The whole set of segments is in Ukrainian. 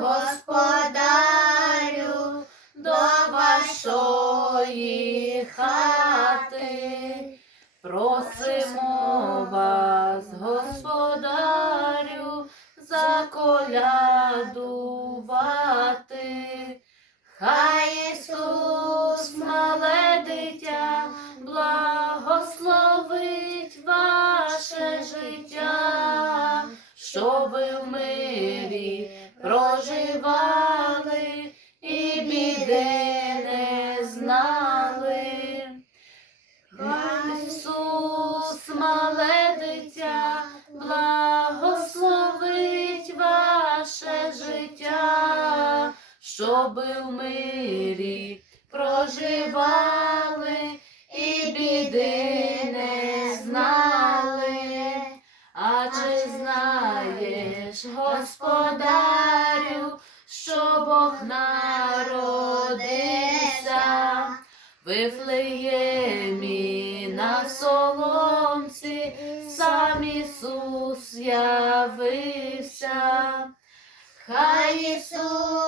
господарю, до вашої хати. Просимо вас, господарю, заколядувати. Хай Ісус, мале дитя, благословить ваше життя, щоб ви в мирі життя, щоб в мирі проживали і біди не знали. А чи знаєш, господарю, що Бог народився? Вифлеємі на соломці сам Ісус явився. Хай Ісус,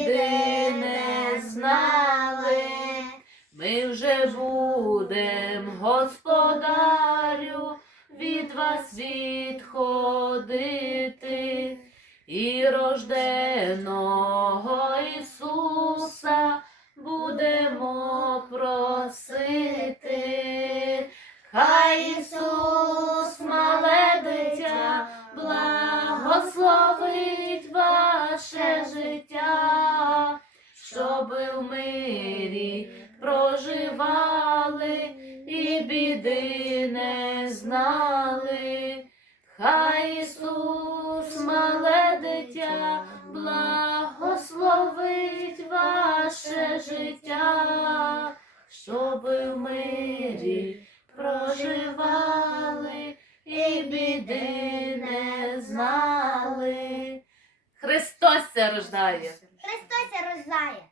вже будем, господарю, від вас відходити і рожденого Ісуса будемо просити. Хай Ісус, мале дитя, благословить ваше життя, щоб ви в мирі біди не знали. Хай Ісус, мале дитя, благословить ваше життя, щоб в мирі проживали і біди не знали. Христос це рождає! Христос рождає.